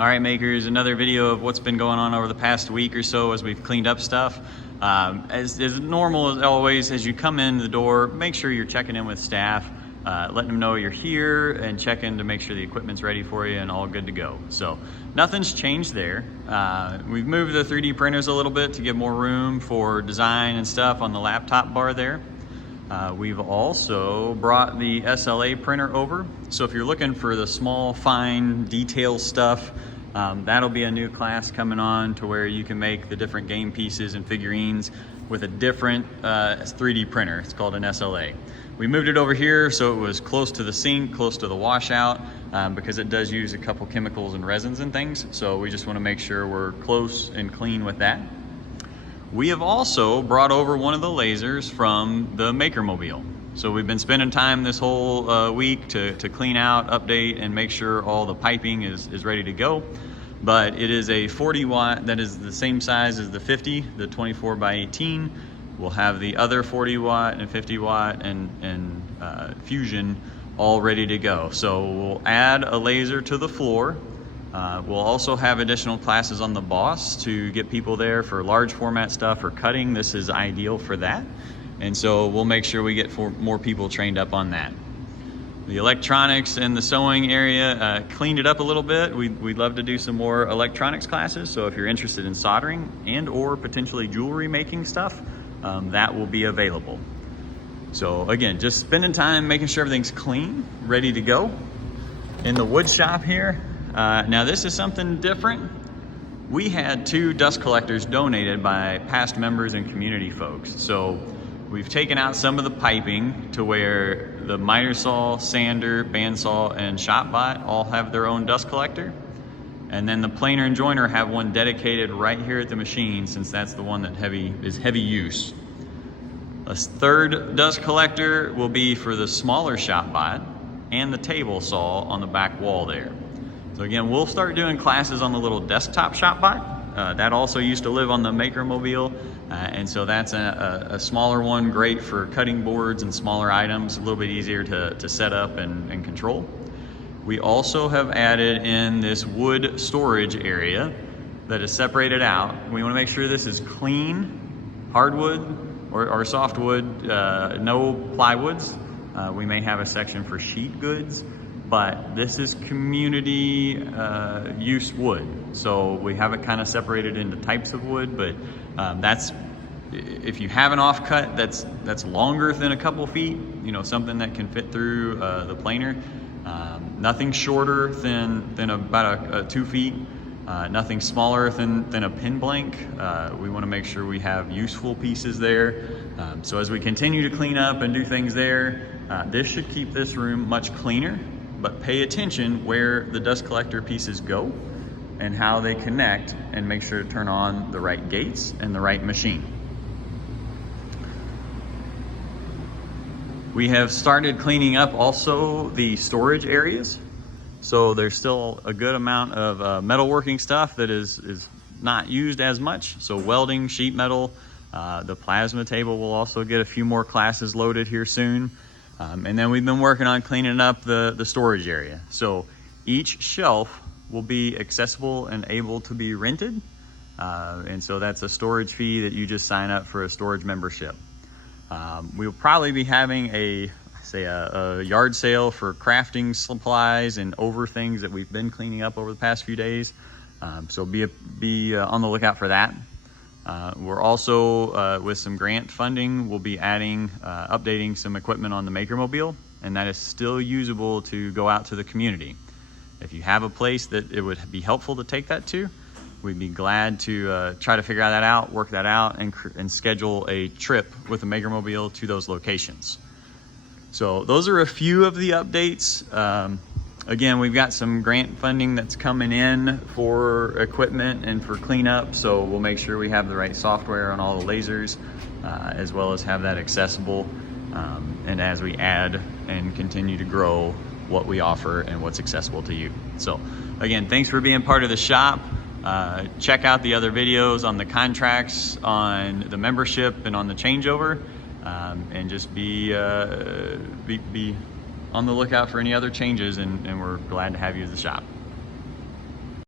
All right, makers, another video of what's been going on over the past week or so as we've cleaned up stuff. As normal as always, as you come in the door, make sure you're checking in with staff, letting them know you're here and checking to make sure the equipment's ready for you and all good to go. So nothing's changed there. We've moved the 3D printers a little bit to give more room for design and stuff on the laptop bar there. We've also brought the SLA printer over. So if you're looking for the small, fine detail stuff, that'll be a new class coming on to where you can make the different game pieces and figurines with a different 3D printer. It's called an SLA. We moved it over here so it was close to the sink, close to the washout, because it does use a couple chemicals and resins and things. So we just want to make sure we're close and clean with that. We have also brought over one of the lasers from the Maker-mobile. So we've been spending time this whole week to clean out, update, and make sure all the piping is ready to go. But it is a 40 watt, that is the same size as the 50, the 24 by 18. We'll have the other 40 watt and 50 watt and fusion all ready to go. So we'll add a laser to the floor. We'll also have additional classes on the boss to get people there for large format stuff or cutting. This is ideal for that. And so we'll make sure we get more people trained up on that. The electronics and the sewing area, cleaned it up a little bit. We'd love to do some more electronics classes. So if you're interested in soldering and or potentially jewelry making stuff, that will be available. So again, just spending time making sure everything's clean, ready to go. In the wood shop here, now this is something different. We had 2 dust collectors donated by past members and community folks. So we've taken out some of the piping to where the miter saw, sander, bandsaw, and shopbot all have their own dust collector. And then the planer and joiner have one dedicated right here at the machine, since that's the one that is heavy use. A third dust collector will be for the smaller shopbot and the table saw on the back wall there. So again, we'll start doing classes on the little desktop shopbot. That also used to live on the Maker-mobile, and so that's a smaller one, great for cutting boards and smaller items, a little bit easier to set up and control. We also have added in this wood storage area that is separated out. We want to make sure this is clean, hardwood or softwood, no plywoods. We may have a section for sheet goods, but this is community use wood. So we have it kind of separated into types of wood, but that's, if you have an offcut that's longer than a couple feet, you know, something that can fit through the planer, nothing shorter than about 2 feet, nothing smaller than a pin blank. We want to make sure we have useful pieces there. So as we continue to clean up and do things there, this should keep this room much cleaner. But pay attention where the dust collector pieces go and how they connect, and make sure to turn on the right gates and the right machine. We have started cleaning up also the storage areas. So there's still a good amount of metalworking stuff that is not used as much. So welding, sheet metal, the plasma table will also get a few more classes loaded here soon. And then we've been working on cleaning up the storage area. So each shelf will be accessible and able to be rented. And so that's a storage fee that you just sign up for a storage membership. We'll probably be having a yard sale for crafting supplies and over things that we've been cleaning up over the past few days. So be on the lookout for that. We're also, with some grant funding, we'll be adding, updating some equipment on the Maker-mobile, and that is still usable to go out to the community. If you have a place that it would be helpful to take that to, we'd be glad to try to figure that out, work that out, and schedule a trip with the Maker-mobile to those locations. So those are a few of the updates. Again, we've got some grant funding that's coming in for equipment and for cleanup, so we'll make sure we have the right software on all the lasers, as well as have that accessible, and as we add and continue to grow what we offer and what's accessible to you. So again, thanks for being part of the shop. Check out the other videos on the contracts, on the membership, and on the changeover, and just be on the lookout for any other changes, and we're glad to have you at the shop.